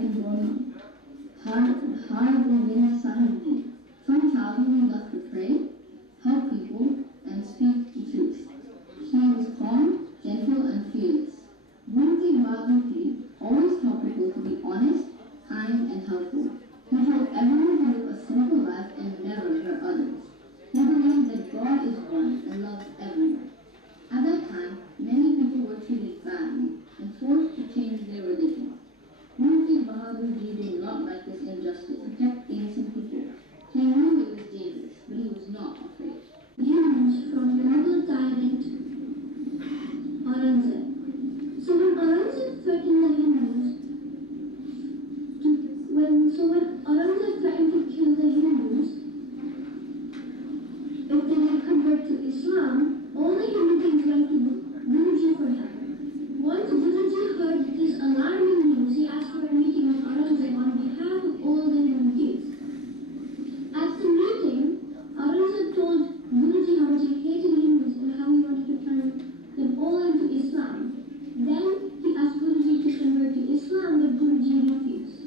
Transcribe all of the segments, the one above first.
in Burma. Har Gobind Sahib Ji. From childhood he loved to pray, help people, and speak the truth. He was calm, gentle, and fearless. Guru Tegh Bahadur Ji always taught people to be honest, kind, and helpful. He told everyone to live a simple life and never hurt others. He believed that God is one and loves everyone. At that time, many people were treated badly and forced to change their religion. Guru Tegh Bahadur Ji did not like this injustice and kept innocent people. He knew it was dangerous, but he was not afraid. News from Mughal tyrant Aurangzeb. So when Aurangzeb threatened the Hindus, when Aurangzeb threatened to kill the Hindus if they would convert to Islam, all the Hindu kings went to Guruji for help. Once Guruji heard this alarming news, he asked for a meeting with Aurangzeb on behalf of all the Hindu kings. At the meeting, Aurangzeb told Guruji how much he hated Hindus and how he wanted to turn them all into Islam. Then he asked Guruji to convert to Islam, but Guruji refused.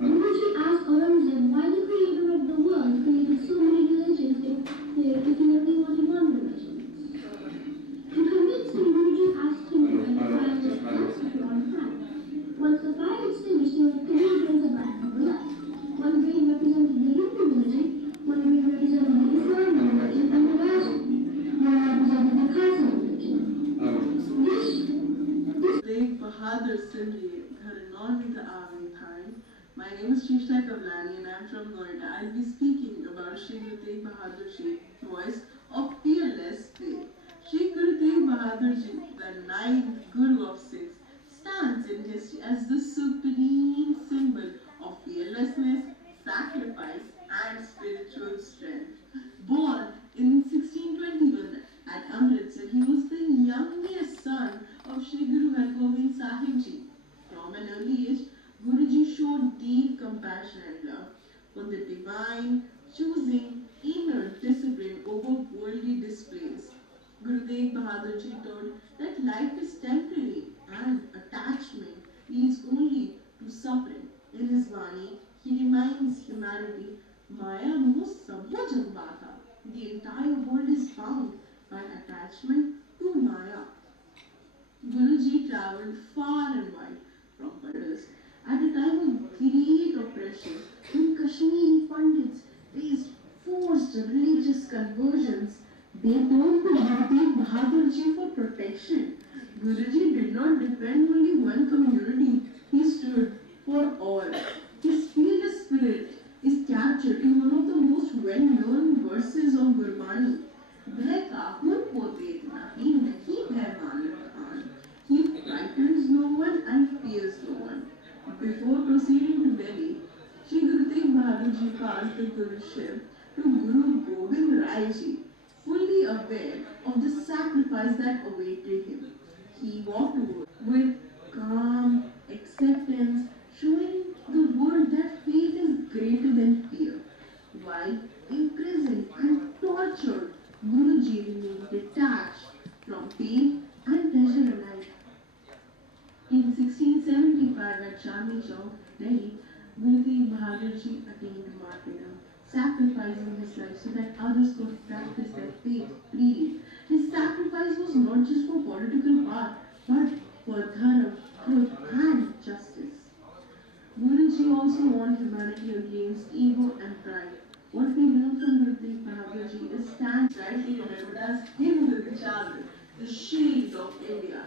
Guruji asked Aurangzeb why the creator of the world created so many religions if he only wanted one religion. To convince him, Guruji asked him to identify the philosopher on fire. Once the fire was finished, there were three grains of blood. One grain represented the Hindu religion, one grain represented the Islamic religion, and the last one represented the Khalsa religion. Tegh Bahadur Sindhi, Dharanor Aami Thai. My name is Shrishta Kavlani and I am from Noida. I'll be speaking about Shri Guru Tegh Bahadur Ji, voice of fearless faith. Shri Guru Tegh Bahadur Ji, the ninth Guru of Sikhs, stands in history as the supreme symbol of fearlessness, sacrifice, and spiritual strength. Born in 1621 at Amritsar, he was the youngest son of Shri Guru Har Gobind Sahib Ji. From an early age, Guruji showed deep compassion and love for the divine, choosing inner discipline over worldly displays. Guru Tegh Bahadur Ji taught that life is temporary and attachment leads only to suffering. In his Vani, he reminds humanity, Maya moh sabho jamba tha. The entire world is bound by attachment to Maya. Guruji travelled far and wide from Banaras at a time of great oppression when Kashmiri Pandits faced forced religious conversions. They turned to Guru Tegh Bahadur Ji for protection. Guruji did not defend only one community, he stood for all. His fearless spirit is captured in one of the most well-known verses of Gurbani. He frightens no one and fears no one. Before proceeding to Delhi, Shri Guru Tegh Bahadur Ji passed the Guruship to Guru Gobind Rai Ji, fully aware of the sacrifice that awaited him. He walked with calm acceptance, showing the world that faith is greater than fear. While imprisoned and tortured, Guruji remained detached from pain and pleasure alike. In 1675 at Chandni Chowk, Delhi, Guru Tegh Bahadur Ji attained martyrdom, sacrificing his life so that others could practice their faith freely. His sacrifice was not just for political power, but for dharma, truth, and justice. Guruji also warned humanity against ego and pride. What we learn from Guru Tegh Bahadur Ji is stands rightly remembered as Hindu Chadra, the shield of India.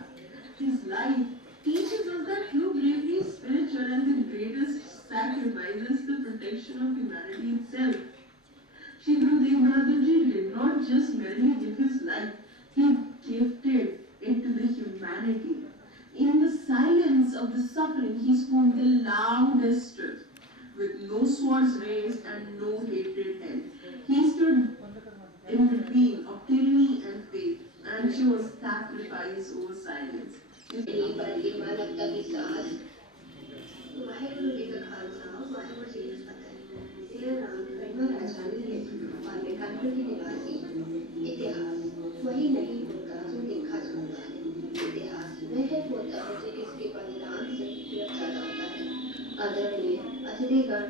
His life teaches us that true bravery is spiritual and the greatest sacrifice is the protection of humanity itself. Shri Guru Tegh Bahadur Ji did not just merely give his life, he gifted it to the humanity. In the silence of the suffering, he spoke the loudest truth, with no swords raised and no hatred held. He stood in between of tyranny and faith and chose sacrifice over silence. Waheguru ji का खालसा वाहेगुरु जी की फतेह। तेरा नाम कईमा राजधानी है और मैं कानपुर की निवासी। इतिहास वही नहीं होता जो लिखा जाता है। इतिहास वह होता है जो इसके बलिदान से गिरफ्तार आदरणीय अतिथिगण,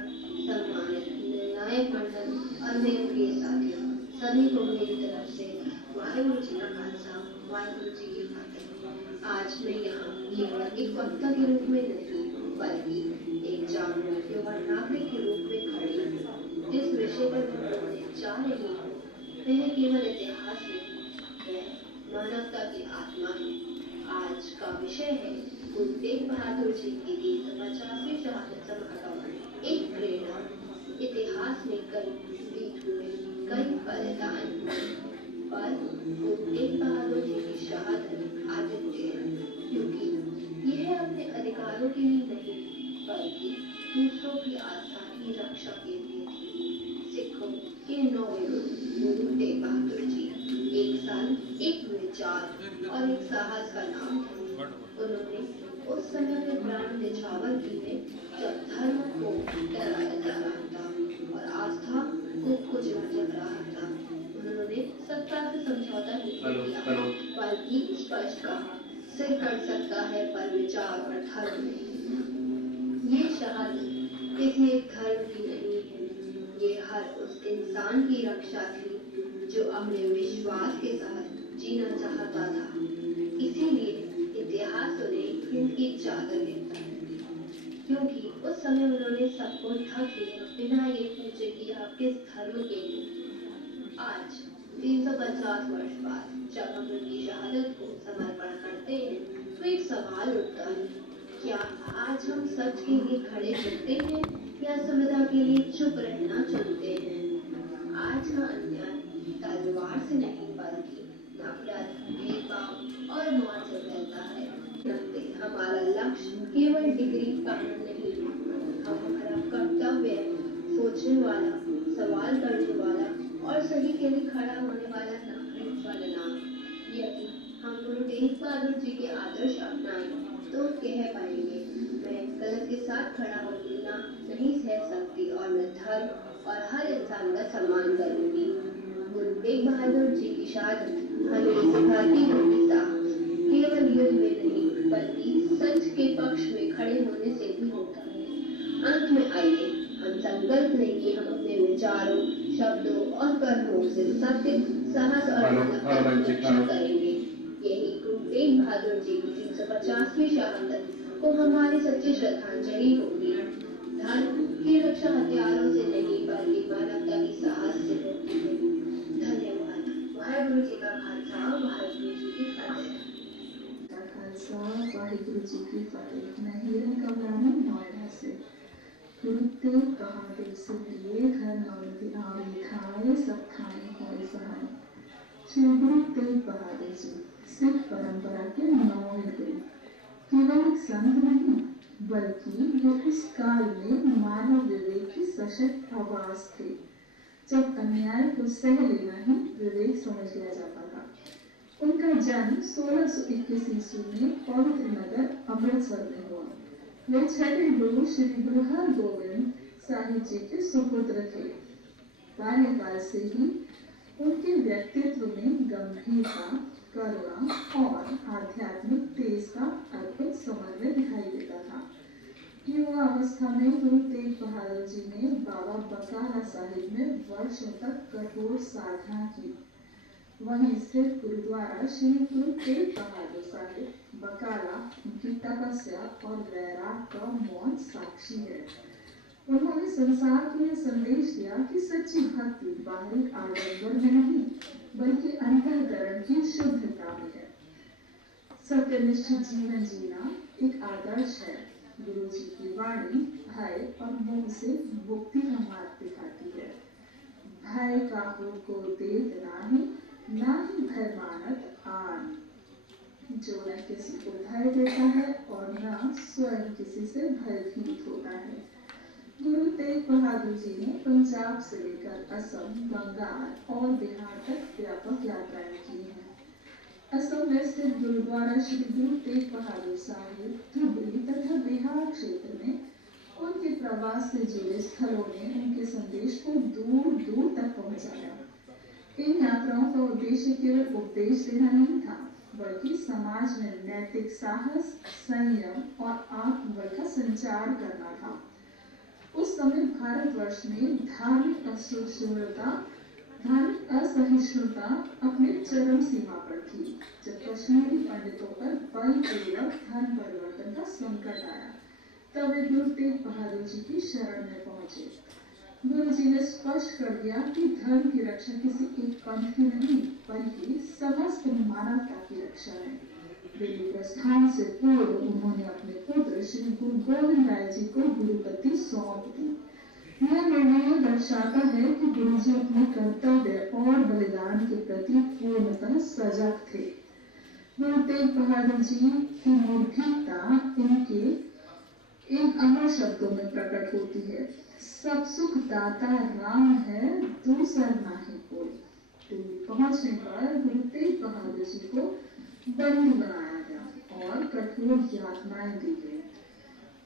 सम्मानित निर्णायक मंडल और मेरे प्रिय साथियों, सभी को मेरी तरफ से वाहिगुरु जी का खालसा, वाहिगुरु जी की फतेह। आज मैं यहाँ केवल एक वक्ता के रूप में नहीं, बल्कि एक जागरूक युवा नागरिक के रूप में खड़ी हूँ। जिस विषय पर मैं बोलने जा रही हूँ वह केवल इतिहास नहीं, वह मानवता की आत्मा है। आज का विषय है गुरु तेग बहादुर जी की 350वीं शहादत समारोह। एक प्रेरणा। इतिहास में कई बीत हुए, कई बलिदान हुए, पर गुरु तेग बहादुर जी की शहादत आदित्य है, क्योंकि यह अपने अधिकारों के लिए नहीं, बल्कि दूसरों की आस्था की रक्षा के लिए थी। सिखों के 9वें गुरु तेग बहादुर जी एक साल, एक विचार और एक साहस का नाम थे। उन्होंने उस समय में प्राण न्यौछावर किए जब धर्म को डराया जा रहा था और आस्था को कुचला जा रहा था। उन्होंने सत्ता से समझौता नहीं किया, बल्कि स्पष्ट कहा, सिर कट सकता है पर विचार और धर्म नहीं। ये शहादत किसी एक धर्म की नहीं है, ये हर उस इंसान की रक्षा थी जो अपने विश्वास के साथ जीना चाहता था। इसीलिए इतिहास उन्हें हिंद की चादर देता है, क्योंकि उस समय उन्होंने सबको ढक लिया बिना ये पूछे कि आप किस धर्म के हैं। आज 350 वर्ष बाद जब हम उनकी शहादत को समर्पण करते हैं तो एक सवाल उठता है, क्या आज हम सच के लिए खड़े होते हैं या सुविधा के लिए चुप रहना चुनते हैं? आज का अन्याय तलवार से नहीं, बल्कि नफरत, भेदभाव और मौत से फैलता है। हमारा लक्ष्य केवल डिग्री पाना नहीं, हमारा कर्तव्य सोचने वाला, सवाल करने वाला और सही के लिए खड़ा होने वाला नागरिक बनना। यदि हम गुरु तेग बहादुर जी के आदर्श अपनाएं तो कह पाएंगे, मैं गलत के साथ खड़ा होना नहीं सह सकती और मैं धर्म और हर इंसान का सम्मान करूंगी। गुरु तेग बहादुर जी की शहादत हमें सिखाती है कि साहस केवल युद्ध में नहीं, बल्कि सच के पक्ष में खड़े होने से भी होता है। अंत में आइए हम संकल्प लें कि हम अपने विचारों, शब्दों और कर्मों से सत्य, साहस और मानवता की रक्षा करेंगे। यही गुरु तेग बहादुर जी की 350वीं शहादत को हमारी सच्ची श्रद्धांजलि होगी। धर्म की रक्षा हथियारों से नहीं, बल्कि मानवता की साहस से होती है। धन्यवाद। वाहिगुरु जी का खालसा, वाहिगुरु जी की फतेह। खालसा, वाहिगुरु जी की फतेह। मैं हिरन कबरानी नोएडा से। गुरु तेग बहादुर से लिए घर नौलती आवे खाए, सब खाने होए सहाय। श्री गुरु तेग बहादुर जी सिख परंपरा के 9वें गुरु केवल एक संत नहीं, बल्कि वो उस काल में मानव विवेक की सशक्त आवाज थे जब अन्याय को सह लेना ही विवेक समझ लिया जाता था। उनका जन्म 1621 ईस्वी में पवित्र नगर अमृतसर में हुआ। वे छठे गुरु श्री गुरु हरगोविंद साहिब जी के सुपुत्र थे। बाल्यकाल से ही उनके व्यक्तित्व में गंभीरता, करुणा और आध्यात्मिक तेज का अद्भुत समन्वय दिखाई देता था। युवा अवस्था में गुरु तेग बहादुर जी ने बाबा बकाला साहिब में वर्षों तक कठोर साधना की। वहीं स्थित गुरुद्वारा श्री गुरु तेग बहादुर साहिब बकाला उनकी तपस्या और वैराग का मौन साक्षी है। उन्होंने संसार को यह संदेश दिया कि सच्ची भक्ति बाहरी आडंबर में नहीं, बल्कि अंतःकरण की शुद्धता में है। सत्यनिष्ठ जीवन जीना एक आदर्श है। गुरु जी की वाणी भय और मोह से मुक्ति का मार्ग दिखाती है। भय काहू को देत नाही, ना ही भय मानत आन। जो न किसी को भय देता है और न स्वयं किसी से भयभीत होता है। गुरु तेग बहादुर जी ने पंजाब से लेकर असम, बंगाल और बिहार तक व्यापक यात्राएं की हैं। असम में स्थित गुरुद्वारा श्री गुरु तेग बहादुर साहिब धुबरी तथा बिहार क्षेत्र में उनके प्रवास से जुड़े स्थलों में उनके संदेश को दूर दूर तक पहुंचाया। इन यात्राओं का उद्देश्य केवल उपदेश देना नहीं था, बल्कि समाज में नैतिक साहस, संयम और आत्मबल का संचार करना था। उस समय भारतवर्ष में धार्मिक असहिष्णुता अपने चरम सीमा पर थी, जब कश्मीरी पंडितों पर बलपूर्वक धर्म परिवर्तन का संकट आया। तब वे गुरु तेग बहादुर जी की शरण में पहुंचे। गुरु जी ने स्पष्ट कर दिया कि धर्म की रक्षा किसी एक पंथ की नहीं, बल्कि समस्त मानवता की रक्षा है। दिल्ली प्रस्थान से पूर्व उन्होंने अपने पुत्र श्री गुरु गोविंद राय जी को गुरुगद्दी सौंप दी। यह निर्णय दर्शाता है कि गुरु जी अपने कर्तव्य और बलिदान के प्रति पूर्णतः सजग थे। गुरु तेग बहादुर जी की निर्भीकता इनके इन अमर शब्दों में प्रकट होती है। सब सुख दाता राम है, दूसर नाही कोई। दिल्ली पहुंचने पर गुरु तेग बहादुर जी को बंदी बनाया गया और कठोर यातनाएं दी गई।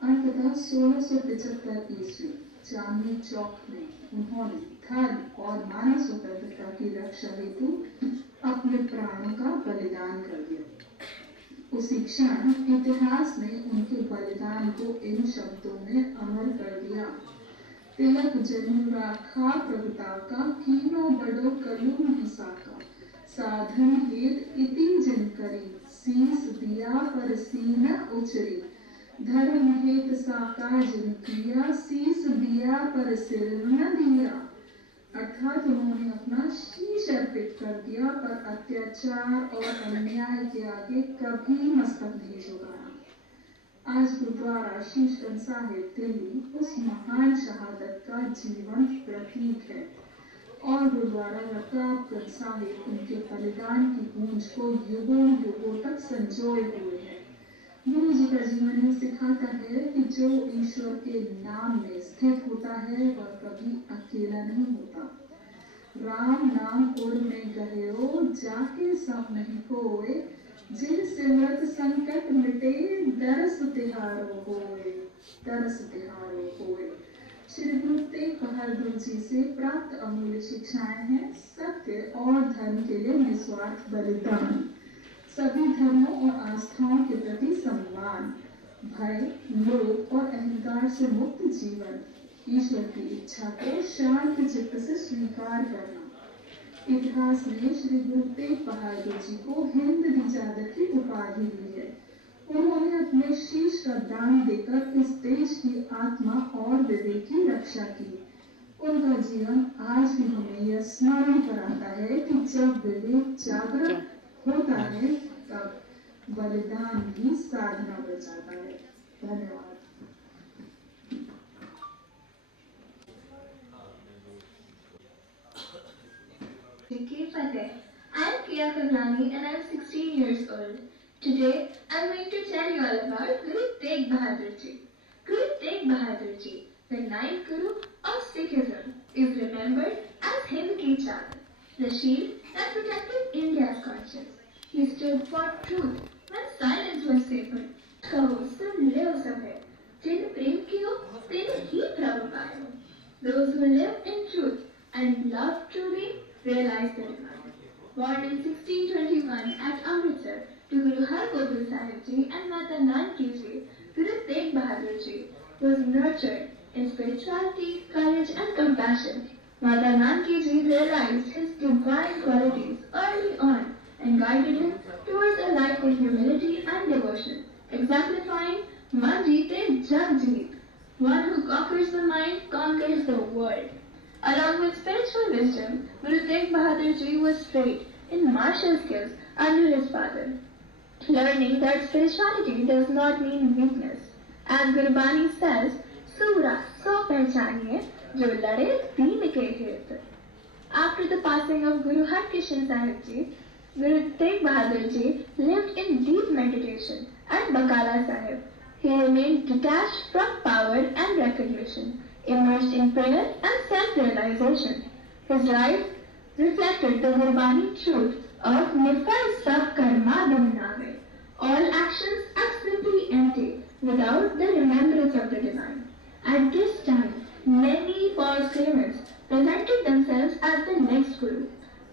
अंततः 1675 ईस्वी चांदनी चौक में उन्होंने धर्म और मानव स्वतंत्रता की रक्षा हेतु अपने प्राणों का बलिदान कर दिया। उसी क्षण इतिहास ने उनके बलिदान को इन शब्दों में अमर कर दिया। तिलक जनु राखा प्रभुता का, कीनो बड़ो कलू हिसाका, साधन हेत इति जिन करी, शीस दिया पर सीना उचरी, धर्म हेत साकार जिन किया, शीस दिया पर सिर न दिया। अर्थात उन्होंने अपना शीश अर्पित कर दिया, पर अत्याचार और अन्याय के आगे कभी मस्तक नहीं झुकाया। आज गुरुद्वारा शीशगंज साहिब दिल्ली उस महान शहादत का जीवन प्रतीक है और गुरुद्वारा रकाबगंज साहिब उनके बलिदान की गूंज को युगों युगों तक संजोए हुए है। गुरु जी का जीवन ही सिखाता है कि जो ईश्वर के नाम में स्थित होता है वह कभी अकेला नहीं होता। राम नाम उर में गयो, जाके सब नहीं कोय, जिन सिमरत संकट मिटे, दरस तिहारो होए, दरस तिहारो होए। श्री गुरु तेग बहादुर जी से प्राप्त अमूल्य शिक्षाएं हैं सत्य और धर्म के लिए निस्वार्थ बलिदान, सभी धर्मों और आस्थाओं के प्रति सम्मान, भय, लोभ और अहंकार से मुक्त जीवन, ईश्वर की इच्छा को शांत चित्त से स्वीकार करना। इतिहास ने श्री गुरु तेग बहादुर जी को हिंद दी चादर की उपाधि दी है। उन्होंने अपने शीश का दान देकर इस देश की आत्मा और विवेक की रक्षा की। उनका जीवन आज भी हमें यह स्मरण कराता है कि जब विवेक जागृत होता है तब बलिदान भी साधना बन जाता है। धन्यवाद। I'm Priya Kaglani and I'm 16 years old. Today I'm going to tell you all about Guru Tegh Bahadur Ji. Guru Tegh Bahadur Ji, the ninth Guru of Sikhism, is remembered as Hind Ki Chadar, the shield that protected India's conscience. He stood for truth when silence was safer. कहो सुन ले सब है, जिन प्रेम कियो तेने ही प्रभु पायो. Those who live in truth and love truly realize the divine. Born in 1621 at Amritsar to Guru Har Gobind Sahib Ji and Mata Nanki Ji, Guru Tegh Bahadur Ji was nurtured in spirituality, courage and compassion. Mata Nanki Ji realized his divine qualities early on and guided him towards a life of humility and devotion, exemplifying Man Jeete Jag Jeet. One who conquers the mind conquers the world. Along with spiritual wisdom, Guru Tegh Bahadur Ji was trained in martial skills under his father, learning that spirituality does not mean weakness. As Gurbani says, Sura so pehchaniye jo lade deen ke het. After the passing of Guru Harkishan Sahib Ji, Guru Tegh Bahadur Ji lived in deep meditation at Bakala Sahib. He remained detached from power and recognition, immersed in prayer and self-realization. His life reflected the Gurbani truth of Nifar Sab Karma Damnave. All actions are simply empty without the remembrance of the divine. At this time, many false claimants presented themselves as the next Guru.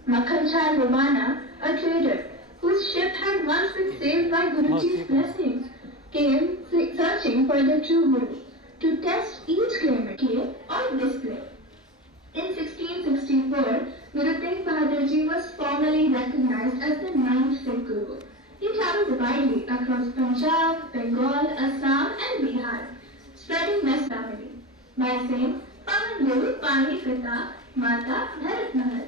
Makhan Chand Romana, a trader whose ship had once been saved by Guruji's blessings, came searching for the true Guru. to test each claim or display. In 1664, Guru Tegh Bahadur Ji was formally recognized as the ninth Sikh Guru. He traveled widely across Punjab, Bengal, Assam and Bihar, spreading message by saying, Pavan Guru Pani Pita Mata Bharat Mahal.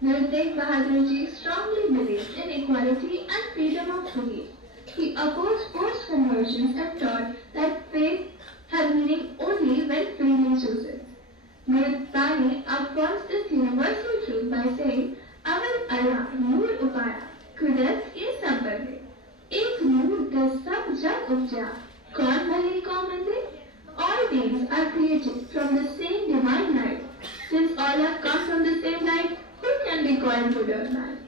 Guru Tegh Bahadur Ji strongly believed in equality and freedom of belief. He opposed forced conversions and taught that faith has meaning only when freely chosen. Guru Pani affirms this universal truth by saying, Amal Allah Noor Upaya, Kudat ye sab bande. Ek noor das sab jag upja, kaun bhale kaun mande? All beings are created from the same divine light. Since all have come from the same light, who can be called good or bad?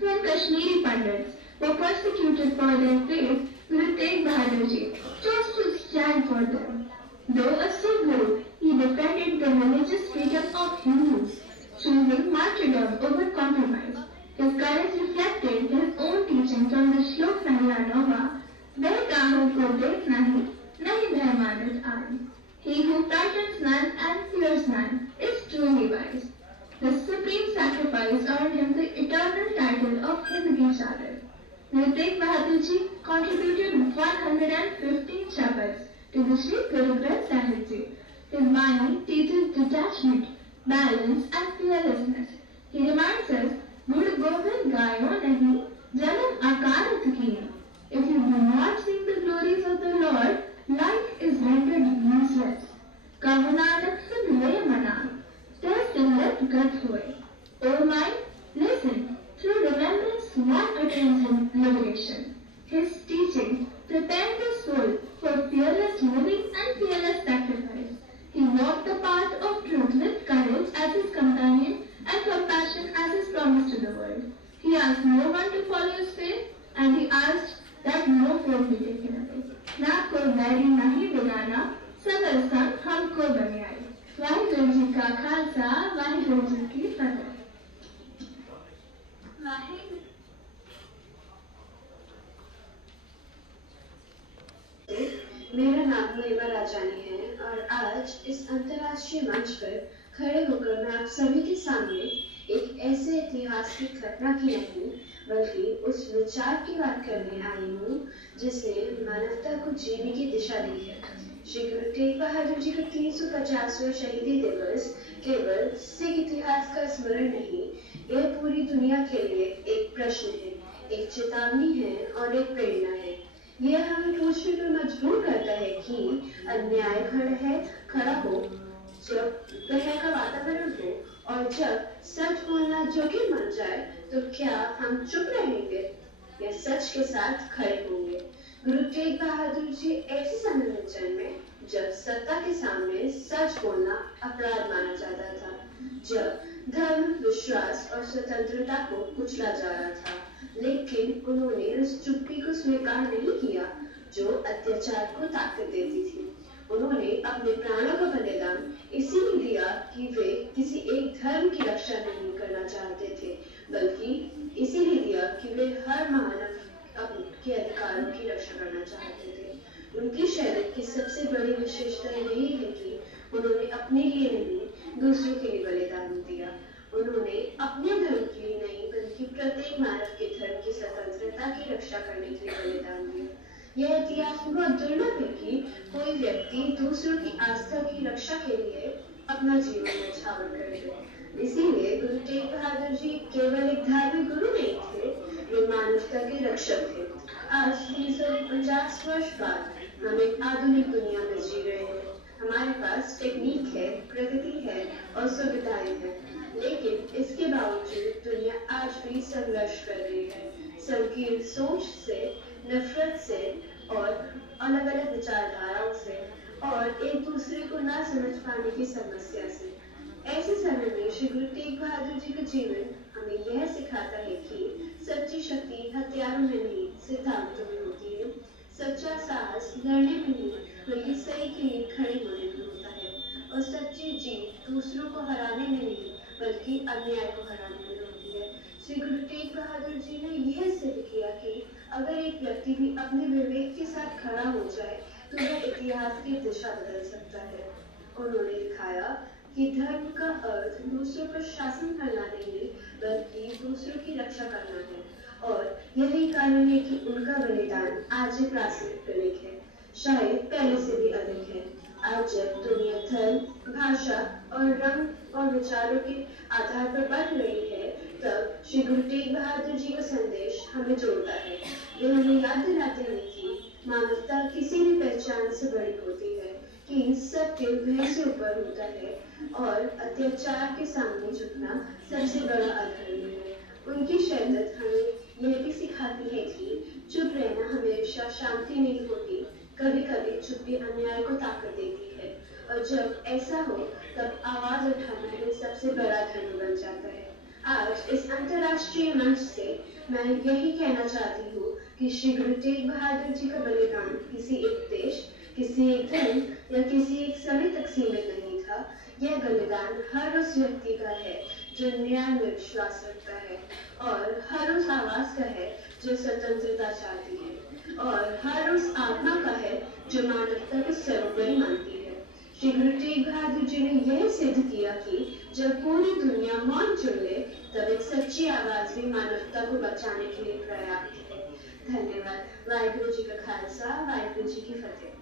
When Kashmiri Pandits were persecuted for their faith, Guru Tegh Bahadur Ji chose to stand for them. Though a Sikh Guru, he defended the religious freedom of Hindus, choosing martyrdom over compromise. His courage reflected his own teaching from the Shlok Mahila Nova, "Veh kahu ko dekh nahi, nahi bhai manat aai." He who frightens none and fears none is truly wise. The supreme sacrifice earned him the eternal title of Hindki Charter. Guru Tegh Bahadur Ji contributed 115 chapads to the Sri Guru Granth Sahib Ji. His Bani teaches detachment, balance and fearlessness. He reminds us, Guru Gobind gayo nahi, janam akarat ki. If you do not sing the glories of the Lord, life is rendered useless. Kahu Nanak sun le mana, te singat gat hoye. O mind, listen. Through remembrance, one attains liberation. His teaching prepared the soul for fearless living and fearless sacrifice. He walked the path of truth with courage as his companion and compassion as his promise to the world. He asked no one to follow his faith, and he asked that no faith be taken away. Na ko nahi nahi begana, sabar sang humko baniyai. Vaheguru Ji ka Khalsa, Vaheguru Ji ki Fateh. मेरा नाम मेवा राजानी है और आज इस अंतर्राष्ट्रीय मंच पर खड़े होकर मैं आप सभी के सामने एक ऐसे ऐतिहासिक घटना की नहीं बल्कि उस विचार की बात करने आई हूँ जिसने मानवता को जीने की दिशा दी है। श्री गुरु तेग बहादुर जी का 350वां शहीदी दिवस केवल सिख इतिहास का स्मरण नहीं, यह पूरी दुनिया के लिए एक प्रश्न है, एक चेतावनी है और एक प्रेरणा है। यह हमें पूछने पर मजबूर करता है कि अन्याय खड़ा हो, जब दया का वातावरण हो और जब सच बोलना जोखिम बन जाए तो क्या हम चुप रहेंगे या सच के साथ खड़े होंगे? गुरु तेग बहादुर जी ऐसे समय में जन्मे जब सत्ता के सामने सच बोलना अपराध माना जाता था, जब धर्म, विश्वास और स्वतंत्रता को कुचला जा रहा था, लेकिन उन्होंने उस चुप्पी को स्वीकार नहीं किया जो अत्याचार को ताकत देती थी। उन्होंने अपने प्राणों का बलिदान इसीलिए दिया कि वे किसी एक धर्म की रक्षा नहीं करना चाहते थे, बल्कि इसीलिए दिया कि वे हर मानव के अधिकारों की रक्षा करना चाहते थे। उनकी शैली की सबसे बड़ी विशेषता यही है कि उन्होंने अपने लिए नहीं, दूसरों के लिए बलिदान दिया। उन्होंने अपने धर्म के लिए नहीं बल्कि प्रत्येक मानव के धर्म की स्वतंत्रता की रक्षा करने के लिए बलिदान दिया। यह इतिहास बहुत दुर्लभ है कि कोई व्यक्ति दूसरों की आस्था की रक्षा के लिए अपना जीवन न्यौछावर कर दे। इसीलिए गुरु तेग बहादुर जी केवल एक धार्मिक गुरु नहीं थे, वे मानवता के रक्षक थे। आज 350 वर्ष बाद हम एक आधुनिक दुनिया में जी रहे हैं। हमारे पास टेक्निक है, प्रगति है और सुविधाएं हैं, लेकिन इसके बावजूद दुनिया आज भी संघर्ष कर रही है, संकीर्ण सोच से, नफरत से और अलग अलग विचारधाराओं से और एक दूसरे को ना समझ पाने की समस्या से। ऐसे समय में श्री गुरु तेग बहादुर जी का जीवन हमें यह सिखाता है कि सच्ची शक्ति हथियारों में नहीं, सिद्धांतों में होती है। सच्चा साहस लड़ने में नहीं बल्कि सही के लिए खड़े होने में होता है, और सच्ची जीत दूसरों को हराने में नहीं बल्कि अन्याय को हराने में होती है। श्री गुरु तेग बहादुर जी ने यह सिद्ध किया कि अगर एक व्यक्ति भी अपने विवेक के साथ खड़ा हो जाए तो वह इतिहास की दिशा बदल सकता है। उन्होंने दिखाया कि धर्म का अर्थ दूसरों पर शासन करना नहीं बल्कि दूसरों की रक्षा करना है, और यही कारण है कि उनका बलिदान आज भी प्रासंगिक है, शायद पहले से भी अधिक है। आज जब दुनिया धर्म, भाषा और रंग और विचारों के आधार पर बढ़ रही है, तब श्री गुरु तेग बहादुर जी का संदेश हमें जोड़ता है। वे हमें याद दिलाते हैं कि मानवता किसी भी पहचान से बड़ी होती है, कि सत्य भय से ऊपर होता है और अत्याचार के सामने झुकना सबसे बड़ा अधर्म है। उनकी शहादत हमें यह भी सिखाती है कि चुप रहना हमेशा शांति नहीं होती, कभी कभी चुप्पी अन्याय को ताकत देती है, और जब ऐसा हो तब आवाज उठाना ही सबसे बड़ा धर्म बन जाता है। आज इस अंतर्राष्ट्रीय मंच से मैं यही कहना चाहती हूँ कि श्री गुरु तेग बहादुर जी का बलिदान किसी एक देश, किसी एक धर्म या किसी एक समय तक सीमित नहीं था। यह बलिदान हर उस व्यक्ति का है जो न्याय में विश्वास रखता है, और हर उस आवाज का है जो स्वतंत्रता चाहती है, और हर उस आत्मा का है जो मानवता को सर्वोपरि मानती है। श्री गुरु तेग बहादुर जी ने यह सिद्ध किया कि जब पूरी दुनिया मौन चुन ले, तब एक सच्ची आवाज भी मानवता को बचाने के लिए पर्याप्त है। धन्यवाद। वाहिगुरु जी का खालसा, वाहिगुरु जी की फतेह।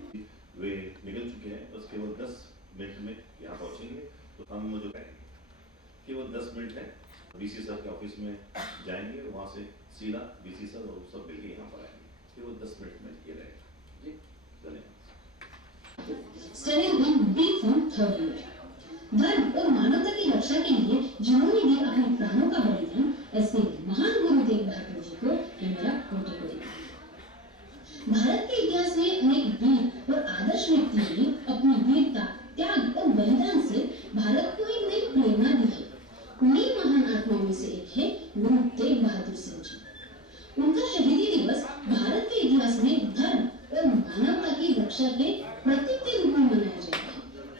वे निकल चुके हैं, बस केवल 10 मिनट में यहाँ पहुँचेंगे। तो हम जो करेंगे केवल 10 मिनट है, बीसी सर के ऑफिस में जाएंगे, वहाँ से सीधा बीसी सर और सब मिलकर यहाँ पर आएंगे। केवल 10 मिनट में ये रहेगा जी। धन्यवाद। Studying in B from third year. धर्म और मानवता की रक्षा के लिए जिन्होंने दिए अपने प्राणों का बलिदान, ऐसे महान गुरु तेग बहादुर जी को मेरा कोटि कोटि। भारत के इतिहास में अनेक वीर और आदर्श व्यक्तियों ने अपनी वीरता, त्याग और बलिदान से भारत को एक नई प्रेरणा दी है। उन्हीं महान आत्माओं में से एक है गुरु तेग बहादुर सिंह जी। उनका शहीदी दिवस भारत के इतिहास में धर्म और मानवता की रक्षा के प्रतीक के रूप में मनाया जाता है।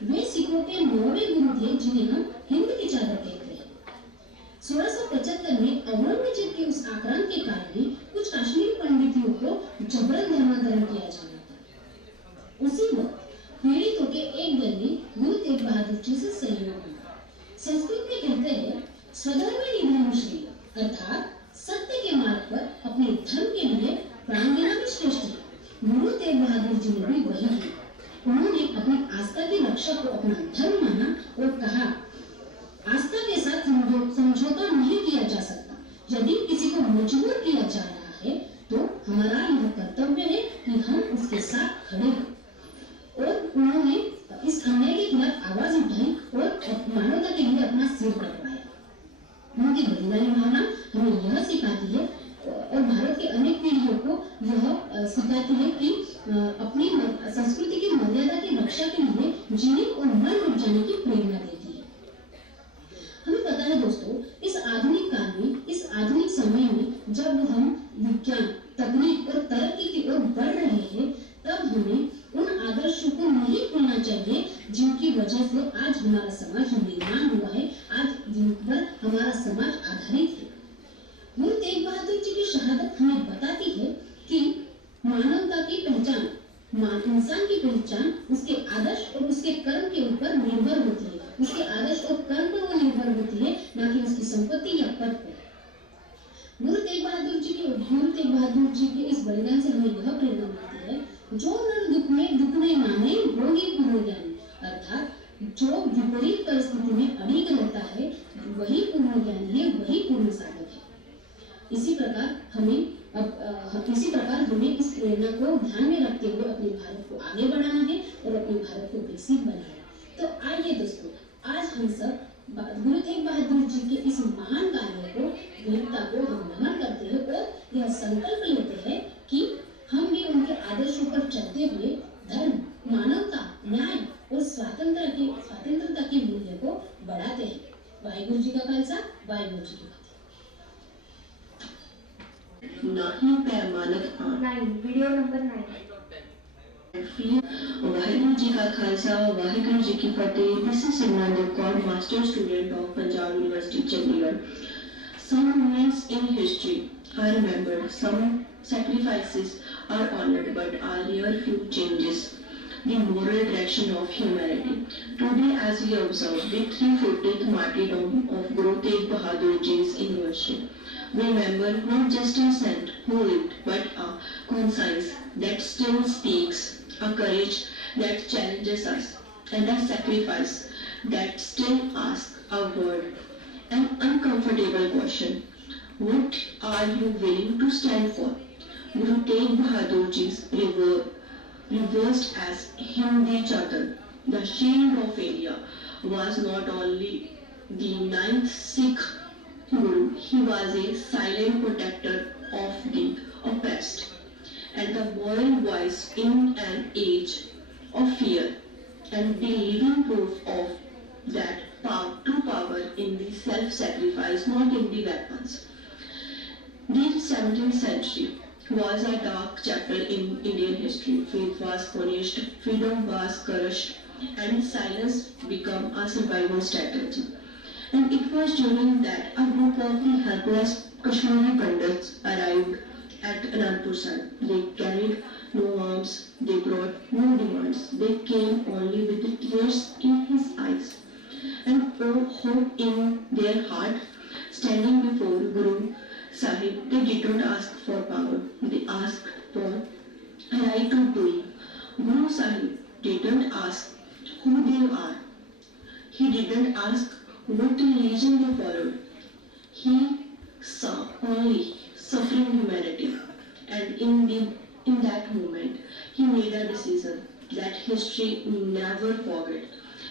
वे सिखों के 9वें गुरु थे, जिन्हें हम हिंद की चादर कहते हैं। 1675 में औरंगजेब के उस आक्रांत के कारण कुछ कश्मीरी पंडितों को जबरन धर्मांतरण किया जाना था। उसी वक्त पीड़ितों के एक दल ने गुरु तेग बहादुर जी से सहयोग किया। संस्कृत में कहते हैं स्वधर्मे निधनं श्रेय, अर्थात सत्य के मार्ग पर अपने धर्म के लिए प्राण देना भी श्रेष्ठ है। गुरु तेग बहादुर जी ने भी वही किया। उन्होंने अपनी आस्था की रक्षा को अपना धर्म माना और कहा, आस्था के साथ समझौता नहीं किया जा सकता। यदि किसी को मजबूर किया जा रहा है तो हमारा यह कर्तव्य है कि हम उसके साथ खड़े हों। और उन्होंने इस अन्याय के खिलाफ आवाज उठाई और मानवता के लिए अपना सिर कटवाया। उनकी बलिदानी भावना हमें यह सिखाती है और भारत के अनेक पीढ़ियों को यह सिखाती है कि अपनी संस्कृति की मर्यादा की रक्षा के लिए जीने और मर मिट जाने की प्रेरणा देती है। हमें पता है दोस्तों, इस आधुनिक काल में, इस आधुनिक समय में जब हम विज्ञान, तकनीक और तरक्की की ओर बढ़ रहे हैं, तब हमें उन आदर्शों को नहीं भूलना चाहिए जिनकी वजह से आज हमारा समाज निर्माण हुआ है, आज जिन पर हमारा समाज आधारित है। गुरु तेग बहादुर जी की शहादत हमें बताती है कि मानवता की पहचान, इंसान की पहचान उसके आदर्श और उसके कर्म के ऊपर निर्भर होती है। उसके आदर्श और कर्म पर वो निर्भर होती है, न कि उसकी संपत्ति या पद पर। गुरु तेग बहादुर जी के इस बलिदान से हमें यह प्रेरणा मिलती है, जो नर दुख में दुख नहीं माने वो ही पूर्ण ज्ञानी, अर्थात जो विपरीत परिस्थिति में अड़िग रहता है वही पूर्ण ज्ञानी है, वही पूर्ण साधक है। इसी प्रकार हमें इस प्रेरणा को ध्यान में रखते हुए अपने भारत को आगे बढ़ाना है और अपने भारत को विकसित बनाना है। तो आइए दोस्तों, आज हम सब गुरु तेग बहादुर जी के इस महान कार्य को, वीरता को हम नमन करते हैं और यह संकल्प लेते हैं कि हम भी उनके आदर्शों पर चलते हुए धर्म, मानवता, न्याय और स्वतंत्रता के मूल्य को बढ़ाते हैं। वाहिगुरु जी का खालसा, वाहिगुरु जी की फतेह। नहीं पैमानत 9, वीडियो नंबर 9। वाहिगुरु जी का खालसा, वाहिगुरु जी की फतेह। This is Simrandeep Kaur, master student of Punjab University Chandigarh. Some moments in history are remembered, some sacrifices are honored, but are rare few changes. the moral direction of humanity. Today, as we observe the 350th martyrdom of Guru Tegh Bahadur Ji's anniversary, we remember not just a saint who lived, but a conscience that still speaks, a courage that challenges us, and a sacrifice that still asks a word, an uncomfortable question. What are you willing to stand for? Guru Tegh Bahadur Ji's reversed as Hindi Chadar, the shield of India, was not only the ninth Sikh Guru, he was a silent protector of the oppressed and the moral voice in an age of fear, and the living proof of that true power in the self-sacrifice, not in the weapons. The 17th century was a dark chapter in Indian history. Faith was punished, freedom was crushed, and silence became a survival strategy. And it was during that a group of the helpless Kashmiri Pandits arrived at Anandpur Sahib. They carried no arms, they brought no demands. They came only with the tears in his eyes and hope in their heart. Standing before Guru Sahib, they did not ask for power, they asked for a right to doing. Guru Sahib didn't ask who they are. He didn't ask what religion they followed. He saw only suffering humanity. And in that moment, he made a decision that history will never forget.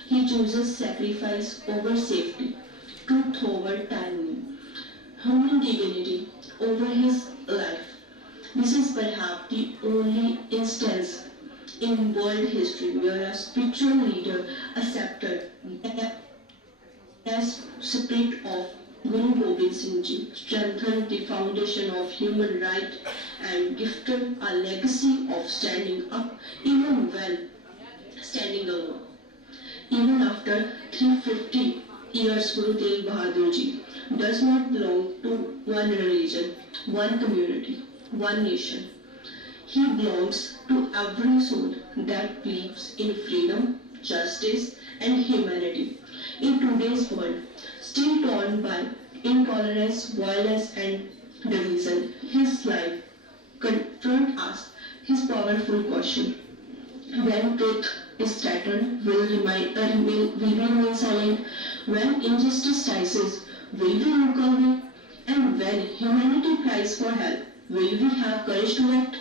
He chooses sacrifice over safety, truth over tyranny, human dignity over his life. This is perhaps the only instance in world history where a spiritual leader accepted as spirit of Guru Gobind Singh Ji, strengthened the foundation of human right and gifted a legacy of standing up even when standing alone. Even after 350 years, Guru Tegh Bahadur Ji does not belong to one religion, one community, one nation. He belongs to every soul that believes in freedom, justice, and humanity. In today's world, still torn by intolerance, violence, and division, his life confronts us his powerful question. When truth is threatened, will we remain silent? When injustice rises, will we look away? And when humanity cries for help, will we have courage to act?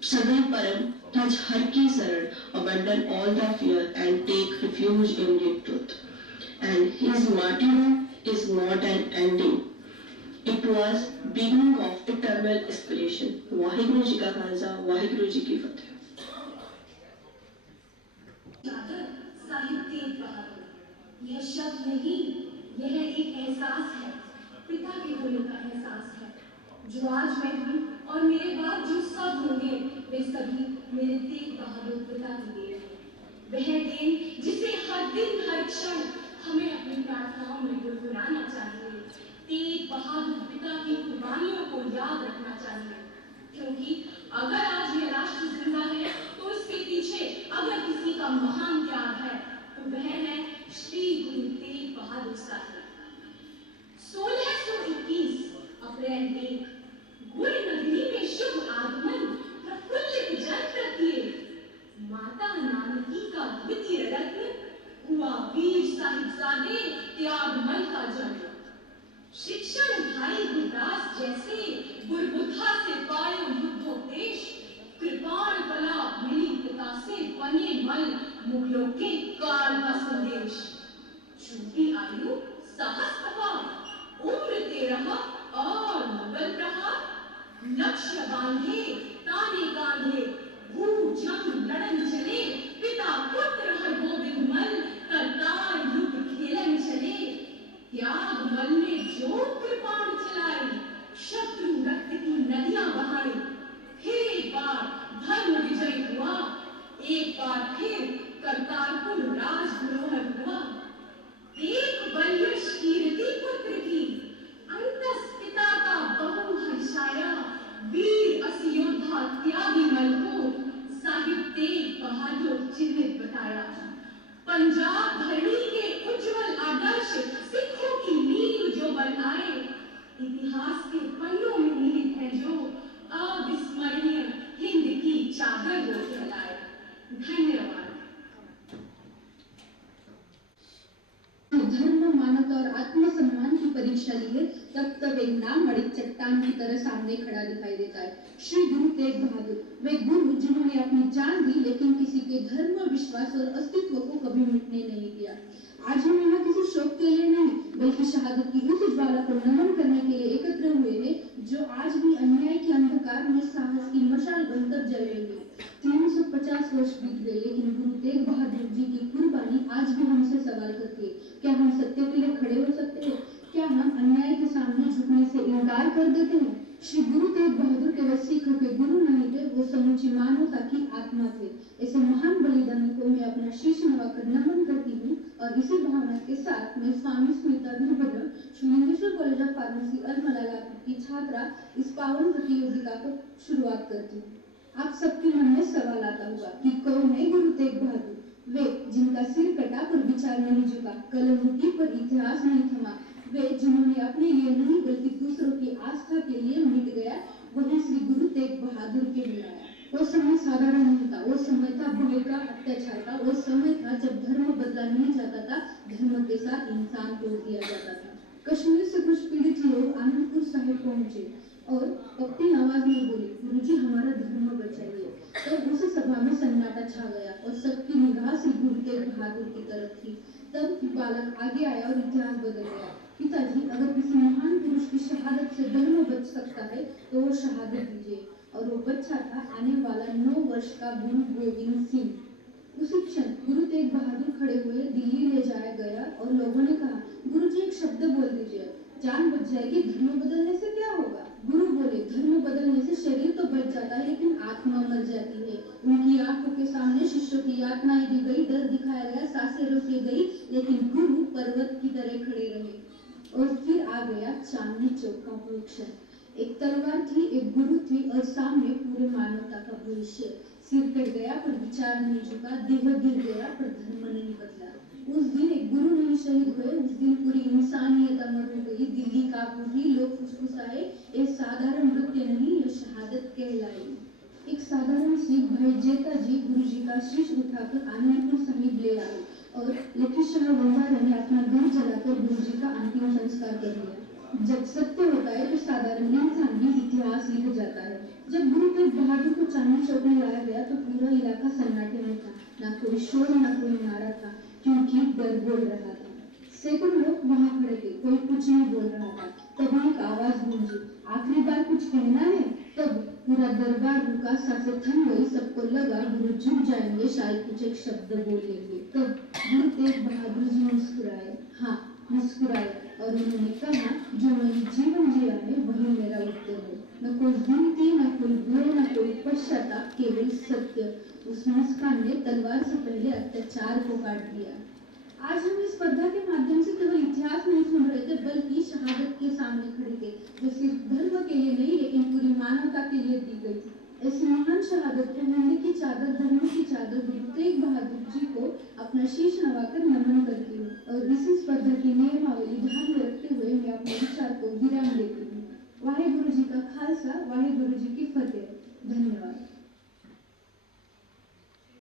Sadai Param Taj Har Ki Saran, abandon all the fear and take refuge in the truth. And his martyrdom is not an ending. It was beginning of eternal inspiration. Waheguru Ji ka Khalsa, Waheguru Ji ki Fateh. Sahib Tegh Bahadur, यह शब्द नहीं, यह एक एहसास है, पिता के होने का एहसास है, जो आज मैं हूँ और मेरे बाद जो सब होंगे, वे सभी मेरे तेग बहादुर पिता की देन है। वह देन जिसे हर दिन हर क्षण हमें अपनी प्रार्थनाओं में गुनगुनाना चाहिए। तेग बहादुर पिता की कुर्बानियों को याद रखना चाहिए, क्योंकि अगर आज यह राष्ट्र जिंदा है तो इसके पीछे अगर किसी का महान त्याग है तो वह है श्री गुरु तेग बहादुर साहब। 1621 अप्रैल में गुड़ नगरी में शुभ आगमन, प्रफुल्लित जन प्रत्येक, माता नानकी का द्वितीय रत्न, हुआ वीर साहिबजादे त्यागमल का जन्म। शिक्षण भाई गुरदास जैसे बुरबुद्धा से पायो युद्धोपदेश, कृपाण कला मिली पिता से बने मल मुगलों के काल का संदेश। छोटी आयु साहस प्रभाव, उम्र 13 और मुगल प्रहार, लक्ष्य बांधे ताने कांधे, भूख जंग लड़न चले, पिता पुत्र हर गोविंद मल, करतार युद्ध खेलन चले। त्याग मल ने जो कृपाण चलाई, शत्रु रक्त की नदियां बहाई। फिर एक बार धर्म विजय हुआ, एक बार फिर करतारपुर राजद्रोह हुआ। एक बलियश कीर्ति पुत्र की, अंतस पिता का बहु हर्षाया, वीर अस योद्धा त्यागी मल को पंजाब धरणी के उज्जवल आदर्श सिखों की नींव जो बनाए, इतिहास के पन्नों में निहित है जो अविस्मरणीय हिंद की चादर वो फैलाए। धन्यवाद। धर्म, मानवता और आत्मसम्मान की परीक्षा ली है, तब एक नाम अड़ी चट्टान की तरह सामने खड़ा दिखाई देता है। श्री गुरु तेग बहादुर, वे गुरु जिन्होंने अपनी जान दी लेकिन किसी के धर्म, विश्वास और अस्तित्व को कभी मिटने नहीं दिया। आज हम यहाँ किसी शौक के लिए नहीं बल्कि शहादत की उस ज्वाला को नमन करने के लिए एकत्र हुए हैं जो आज भी अन्याय के अंधकार में साहस की मशाल बनकर जल रही है। 350 वर्ष बीत गए लेकिन गुरु तेग बहादुर जी की कुर्बानी आज भी हमसे सवाल करती है। क्या हम सत्य के लिए खड़े हो सकते हैं? क्या हम अन्याय के सामने झुकने से इनकार कर देते हैं? श्री गुरु तेग बहादुर केवल सिखों के गुरु नहीं थे, वो समूची मानवता की आत्मा थे। ऐसे महान बलिदानी को मैं अपना शीश नवाकर नमन करती हूँ और इसी भावना के साथ मैं Swami Smita Veerabhadra, Shri Lingeshwar college of pharmacy Almalala की छात्रा इस पावन प्रतियोगिता को शुरुआत करती हूँ। आप सबके मन में सवाल आता होगा कि कौन है गुरु तेग बहादुर? वे जिनका सिर कटा पर विचार नहीं झुका, कलम रुकी पर इतिहास नहीं थमा, वे जिन्होंने अपने लिए नहीं बल्कि दूसरों की आस्था के लिए मिट गया, वही श्री गुरु तेग बहादुर के लिए आया। वो समय साधारण नहीं था, वो समय था भय का, अत्याचार का, वो समय था जब धर्म बदला नहीं जाता था, धर्म के साथ इंसान तोड़ दिया जाता था। कश्मीर से कुछ पीड़ित लोग आनंदपुर साहिब पहुंचे और अपनी आवाज में बोले, गुरुजी हमारा धर्म बचाइए। तो उस सभा में सन्नाटा छा गया और सबकी निगाह श्री गुरु तेग बहादुर की तरफ थी। तब बालक आगे आया और इतिहास बदल गया। पिताजी, अगर किसी महान पुरुष की शहादत से धर्म बच सकता है तो वो शहादत दीजिए। और वो बच्चा था आने वाला 9 वर्ष का गुरु गोविंद सिंह। उसी क्षण गुरु तेग बहादुर खड़े हुए, दिल्ली ले जाया गया और लोगों ने कहा, गुरुजी एक शब्द बोल दीजिए, जान बच जाएगी, धर्म बदलने से क्या होगा? गुरु बोले, धर्म बदलने से शरीर तो बच जाता है लेकिन आत्मा मर जाती है। उनकी आंखों के सामने शिष्यों की यातनाएं दी गई, डर दिखाया गया, सांसें रोकी गई, लेकिन गुरु पर्वत की तरह खड़े रहे। और फिर आ गया चांदनी चौक का वो क्षण। एक तलवार थी, एक गुरु थी और सामने पूरे मानवता का भविष्य। सिर कट गया पर विचार नहीं झुका, देह गिर गया पर धर्म नहीं बदला। उस दिन एक गुरु नहीं शहीद हुए, उस दिन पूरी इंसानियत अमर हो गई। दिल्ली कांप उठी, लोग फुसफुसाए, ये साधारण नृत्य नहीं, ये शहादत कहलाई। एक साधारण सिख भाई जेता जी गुरु जी का शीश उठाकर आनंदपुर साहिब ले आए और लखीशाह वंजारा ने अपना घर जलाकर गुरु जी का अंतिम संस्कार कर दिया। जब सत्य होता है तो साधारण इंसान भी इतिहास लिख जाता है। जब गुरु तेग बहादुर को चांदनी चौक में लाया गया तो पूरा इलाका सन्नाटे में था, ना कोई शोर ना कोई नारा था, क्योंकि डर बोल रहा था। सैकड़ों लोग वहां खड़े थे, कोई कुछ नहीं बोल रहा था। तभी एक आवाज गूंजी, आखिरी बार कुछ कहना है? तब पूरा दरबार रुका, सांसें थम गई, सबको लगा गुरु झुक जाएंगे, शायद कुछ एक शब्द बोलेंगे। तब गुरु तेग बहादुर जी मुस्कुराए, हाँ मुस्कुराए, और उन्होंने कहा, जो मैंने जीवन जिया है वही मेरा उत्तर है। न कोई गिनती, न कोई भय, न कोई पश्चाताप, केवल सत्य। उस मुस्कान ने तलवार से पहले अत्याचार को काट दिया। आज हम इस स्पर्धा के माध्यम से केवल इतिहास नहीं सुन रहे थे बल्कि शहादत के सामने खड़े थे, जो सिर्फ धर्म के लिए नहीं लेकिन पूरी मानवता के लिए दी गई थी। ऐसी महान शहादत को हिंद की चादर, धर्म की चादर गुरु तेग बहादुर जी को अपना शीश नवाकर नमन करती हूँ और इसी स्पर्धा की नियमावली ध्यान में रखते हुए मैं अपने विचार को विराम देती हूँ। वाहे गुरु जी का खालसा, वाहे गुरु जी